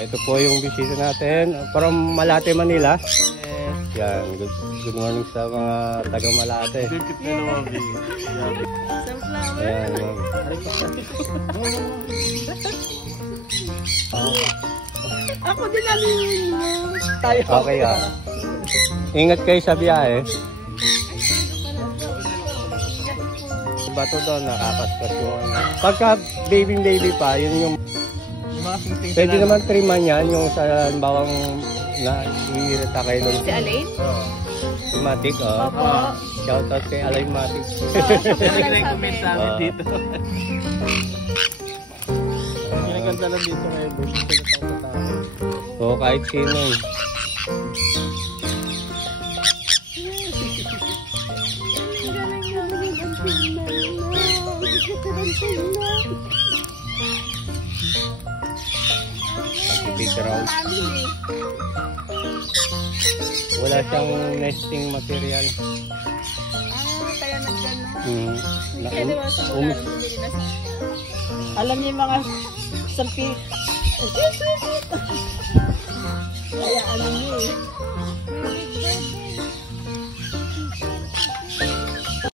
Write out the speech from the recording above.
Ito po yung bisita natin from Malate, Manila. Yan, good morning sa mga taga Malate. Ayan, ma'am. Ako din namin mo. Tayo. Okay ah. Ingat kayo sa biyahe. Bato daw, nakakaskas yung ano. Pagka baby pa, yun yung pwede naman triman yan, yung sa bawang na iirita kayo doon. Si Alain? Si Matic, oh. Opo. Shoutout kay Alain Matic. Nag-recommend sa amin dito. Pinaganda lang dito ngayon. Oo, kahit sino. Picture out. Wala siyang nesting material. Kaya nagano. Alam niyo yung mga sampi. Kaya ano niyo eh.